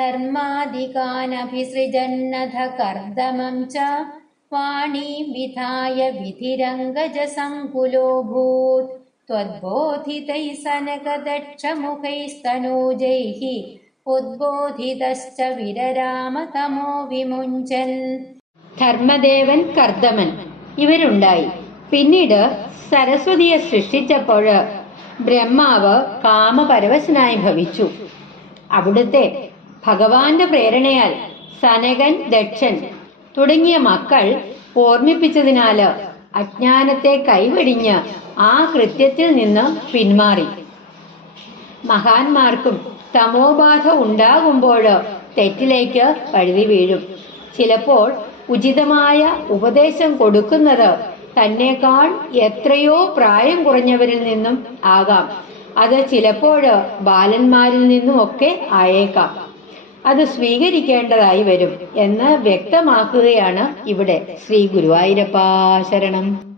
ധർമാദികാനഭിസൃജന്നഥ കർദമം ച വാണീം വിധായ വിധിരംഗജസങ്കുലോഭൂത് त्वद्बोधितैः सनकदक्षमुखैस्तनूजैः ഉദ്ബോധിതശ്ച വിരരാമതമോ വിമുഞ്ചൻ. ധർമ്മദേവൻ കർദമൻ ഇവരുണ്ടായി. പിന്നീട് സരസ്വതിയെ സൃഷ്ടിച്ചപ്പോൾ ബ്രഹ്മാവ് കാമപരവശനായി ഭവിച്ചു. അവിടുത്തെ ഭഗവാന്റെ പ്രേരണയാൽ സനകൻ ദക്ഷൻ തുടങ്ങിയ മക്കൾ ഓർമ്മിപ്പിച്ചതിനാല് അജ്ഞാനത്തെ കൈവെടിഞ്ഞ് ആ കൃത്യത്തിൽ നിന്ന് പിന്മാറി. മഹാന്മാർക്കും തമോബാധ ഉണ്ടാകുമ്പോൾ തെറ്റിലേക്ക് പഴുതി വീഴും. ചിലപ്പോൾ ഉചിതമായ ഉപദേശം കൊടുക്കുന്നത് തന്നെക്കാൾ എത്രയോ പ്രായം കുറഞ്ഞവരിൽ നിന്നും ആകാം. അത് ചിലപ്പോൾ ബാലന്മാരിൽ നിന്നുമൊക്കെ ആയേക്കാം. അത് സ്വീകരിക്കേണ്ടതായി വരും എന്ന് വ്യക്തമാക്കുകയാണ് ഇവിടെ ശ്രീ ഗുരുവായൂരപ്പ ശരണം.